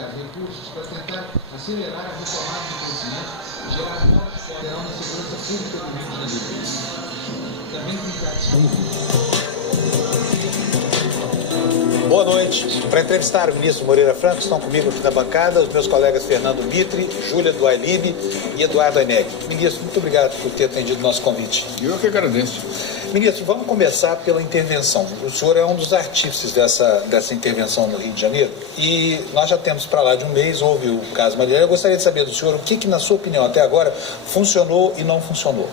recursos para tentar acelerar a retomada do crescimento e gerar novos fóruns na segurança pública do Rio de Janeiro. Também tem Boa noite. Para entrevistar o ministro Moreira Franco, estão comigo aqui na bancada os meus colegas Fernando Mitre, Júlia Duailib e Eduardo Aineg. Ministro, muito obrigado por ter atendido o nosso convite. Eu que agradeço. Ministro, vamos começar pela intervenção. O senhor é um dos artífices dessa intervenção no Rio de Janeiro e nós já temos para lá de um mês, houve o caso Marielle. Eu gostaria de saber do senhor o que, na sua opinião, até agora, funcionou e não funcionou.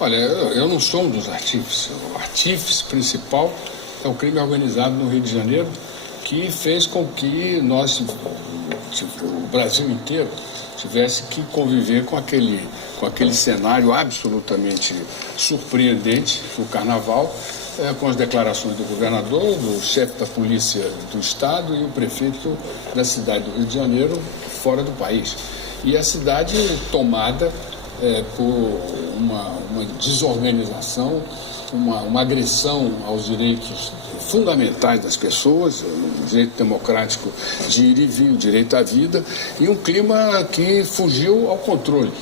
Olha, eu não sou um dos artífices. O artífice principal é o crime organizado no Rio de Janeiro, que fez com que nós, o Brasil inteiro, tivesse que conviver com aquele cenário absolutamente surpreendente do Carnaval, com as declarações do governador, do chefe da polícia do Estado e o prefeito da cidade do Rio de Janeiro fora do país. E a cidade tomada por uma desorganização, uma agressão aos direitos fundamentais das pessoas, o direito democrático de ir e vir, o direito à vida, e um clima que fugiu ao controle.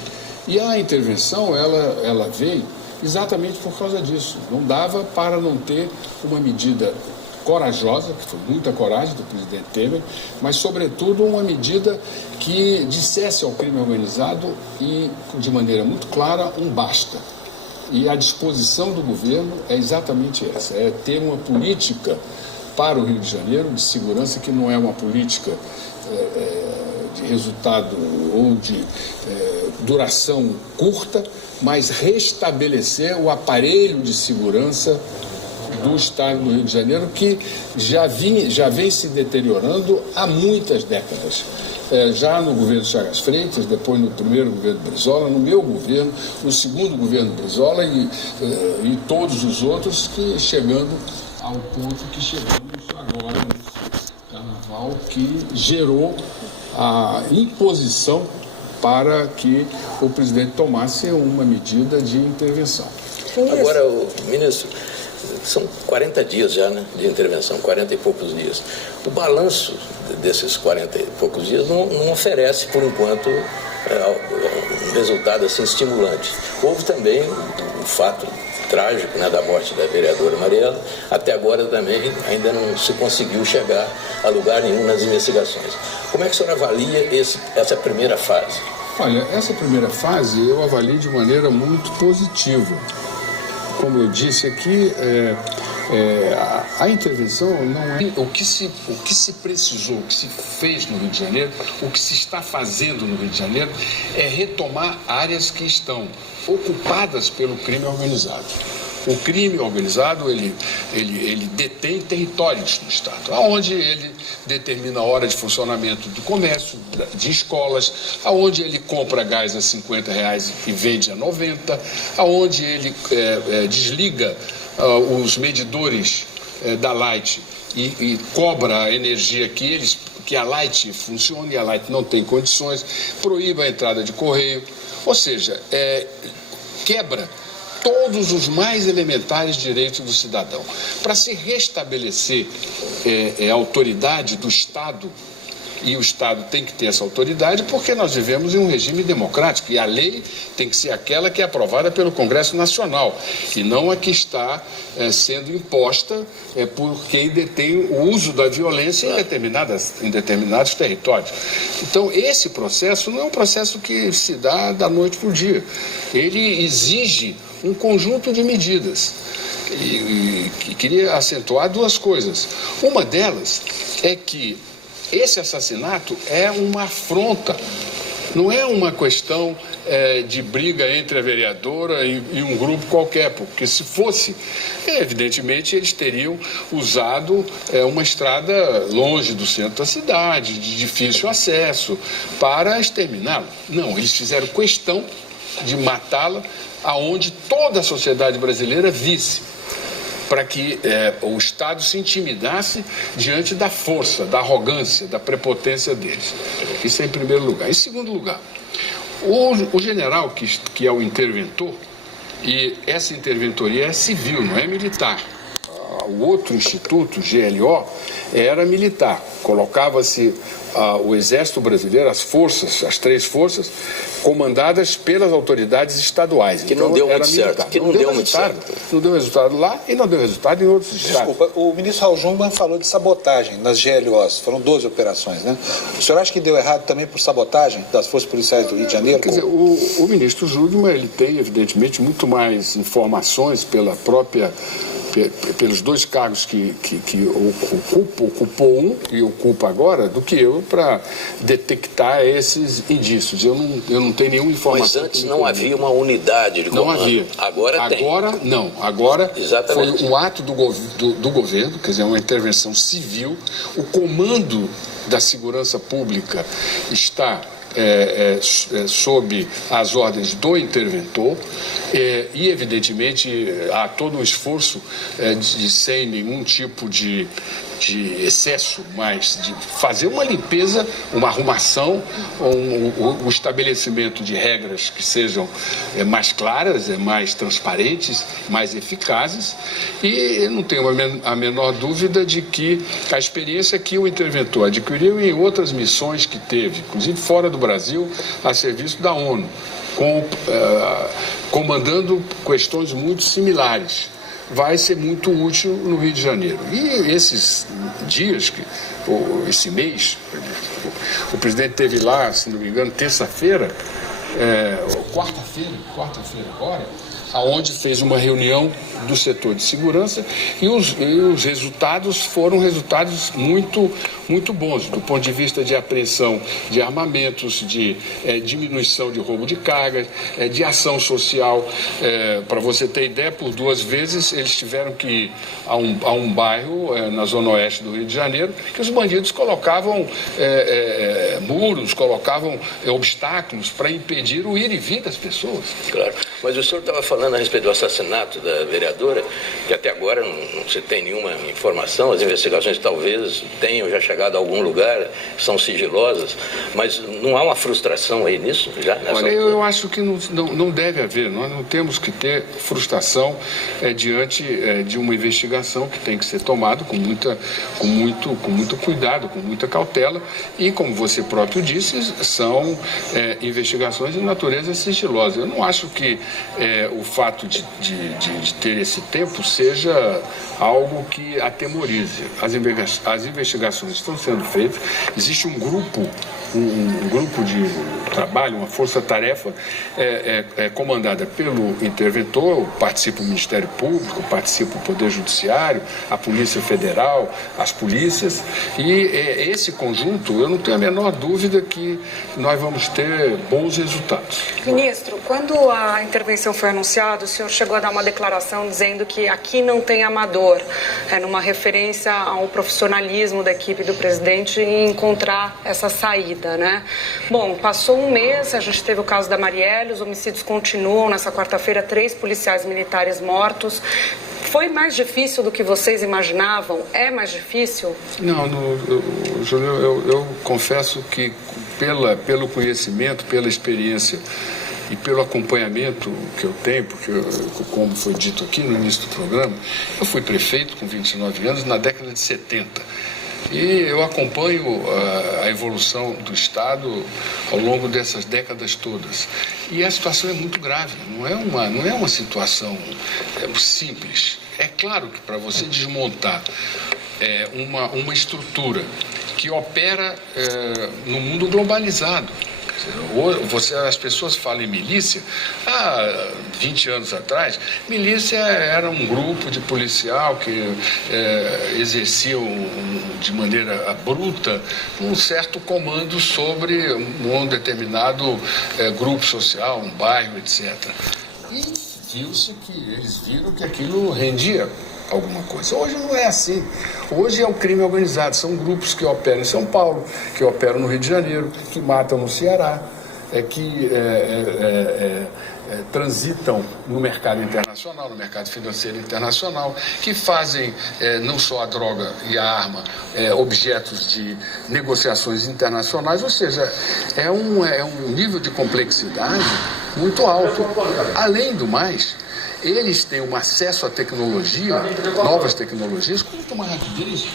E a intervenção, ela veio exatamente por causa disso. Não dava para não ter uma medida corajosa, que foi muita coragem do presidente Temer, mas, sobretudo, uma medida que dissesse ao crime organizado e, de maneira muito clara, um basta. E a disposição do governo é exatamente essa, é ter uma política para o Rio de Janeiro de segurança que não é uma política de resultado ou de duração curta, mas restabelecer o aparelho de segurança do Estado do Rio de Janeiro, que já vem se deteriorando há muitas décadas. Já no governo Chagas Freitas, depois no primeiro governo Brizola, no meu governo, no segundo governo Brizola e todos os outros, que chegando ao ponto que chegamos agora nesse Carnaval, que gerou a imposição para que o presidente tomasse uma medida de intervenção. Agora, ministro, são 40 dias já, né, de intervenção, 40 e poucos dias. O balanço desses 40 e poucos dias não oferece, por enquanto, um resultado assim estimulante. Houve também o fato trágico, né, da morte da vereadora Marielle. Até agora também ainda não se conseguiu chegar a lugar nenhum nas investigações. Como é que o senhor avalia essa primeira fase? Olha, essa primeira fase eu avalio de maneira muito positiva. Como eu disse aqui, a intervenção não é... O que se precisou, o que se fez no Rio de Janeiro, o que se está fazendo no Rio de Janeiro é retomar áreas que estão ocupadas pelo crime organizado. O crime organizado, ele detém territórios no Estado, onde ele determina a hora de funcionamento do comércio, de escolas, aonde ele compra gás a R$50 e vende a 90, aonde ele desliga os medidores da Light e cobra a energia que a Light funcione, e a Light não tem condições, proíbe a entrada de correio, ou seja, quebra todos os mais elementares direitos do cidadão. Para se restabelecer a autoridade do Estado, e o Estado tem que ter essa autoridade porque nós vivemos em um regime democrático e a lei tem que ser aquela que é aprovada pelo Congresso Nacional e não a que está sendo imposta por quem detém o uso da violência em determinados territórios. Então, esse processo não é um processo que se dá da noite para o dia. Ele exige um conjunto de medidas. E queria acentuar duas coisas. Uma delas é que esse assassinato é uma afronta, não é uma questão de briga entre a vereadora e um grupo qualquer, porque se fosse, evidentemente eles teriam usado uma estrada longe do centro da cidade, de difícil acesso, para exterminá-lo. Não, eles fizeram questão de matá-la aonde toda a sociedade brasileira visse, para que o Estado se intimidasse diante da força, da arrogância, da prepotência deles. Isso é em primeiro lugar. Em segundo lugar, o general que é o interventor, e essa interventoria é civil, não é militar. O outro instituto, GLO, era militar. Colocava-se o Exército Brasileiro, as forças, as 3 forças, comandadas pelas autoridades estaduais. Que não deu muito certo. Que não deu muito certo. Não deu resultado lá e não deu resultado em outros estados. Desculpa, o ministro Raul Jungmann falou de sabotagem nas GLOs, foram 12 operações, né? O senhor acha que deu errado também por sabotagem das forças policiais do Rio de Janeiro? Quer dizer, o ministro Jungmann, ele tem, evidentemente, muito mais informações pelos 2 cargos que ocupou um e ocupa agora, do que eu para detectar esses indícios. Eu não tenho nenhuma informação. Mas antes não havia uma unidade de comando. Não havia. Agora tem. Agora não. Agora Exatamente. Foi um ato do governo, quer dizer, uma intervenção civil. O comando da segurança pública está sob as ordens do interventor e, evidentemente, há todo um esforço sem nenhum tipo de excesso, mas de fazer uma limpeza, uma arrumação, o estabelecimento de regras que sejam mais claras, mais transparentes, mais eficazes, e não tenho a menor dúvida de que a experiência que o interventor adquiriu em outras missões que teve, inclusive fora do Brasil, a serviço da ONU, comandando questões muito similares, vai ser muito útil no Rio de Janeiro. E esses dias, esse mês, o presidente esteve lá, se não me engano, terça-feira, quarta-feira agora, aonde fez uma reunião do setor de segurança e os resultados foram resultados muito bons, do ponto de vista de apreensão de armamentos, de diminuição de roubo de cargas, de ação social. Para você ter ideia, por 2 vezes eles tiveram que ir a um bairro na zona oeste do Rio de Janeiro, que os bandidos colocavam muros, colocavam obstáculos para impedir o ir e vir das pessoas. Claro, mas o senhor estava falando a respeito do assassinato da vereadora, que até agora não se tem nenhuma informação, as investigações talvez tenham já chegado a algum lugar, são sigilosas, mas não há uma frustração aí nisso? Olha, eu acho que não deve haver, nós não temos que ter frustração diante de uma investigação que tem que ser tomada com muito cuidado, com muita cautela, e como você próprio disse, são investigações de natureza sigilosa. Eu não acho que o fato de ter esse tempo seja algo que atemorize. As investigações estão sendo feitas, existe um grupo de trabalho, uma força-tarefa comandada pelo interventor, participa o Ministério Público, participa o Poder Judiciário, a Polícia Federal, as polícias, e esse conjunto, eu não tenho a menor dúvida que nós vamos ter bons resultados. Ministro, quando a intervenção foi anunciada, o senhor chegou a dar uma declaração dizendo que aqui não tem amador, numa referência ao profissionalismo da equipe do presidente em encontrar essa saída, né? Bom, passou um mês, a gente teve o caso da Marielle, os homicídios continuam, nessa quarta-feira 3 policiais militares mortos. Foi mais difícil do que vocês imaginavam? É mais difícil? Não, Júlio, eu confesso que pelo conhecimento, pela experiência e pelo acompanhamento que eu tenho, porque, como foi dito aqui no início do programa, eu fui prefeito com 29 anos na década de 70. E eu acompanho a evolução do Estado ao longo dessas décadas todas. E a situação é muito grave, não é uma situação simples. É claro que para você desmontar uma estrutura que opera no mundo globalizado, as pessoas falam em milícia. Há 20 anos atrás, milícia era um grupo de policial que exerciam de maneira bruta um certo comando sobre um determinado grupo social, um bairro, etc. E viu-se que eles viram que aquilo rendia alguma coisa. Hoje não é assim. Hoje é o crime organizado. São grupos que operam em São Paulo, que operam no Rio de Janeiro, que matam no Ceará, que transitam no mercado internacional, no mercado financeiro internacional, que fazem não só a droga e a arma objetos de negociações internacionais, ou seja, é um nível de complexidade muito alto. Além do mais, eles têm um acesso à tecnologia, novas tecnologias, com muito mais rapidez.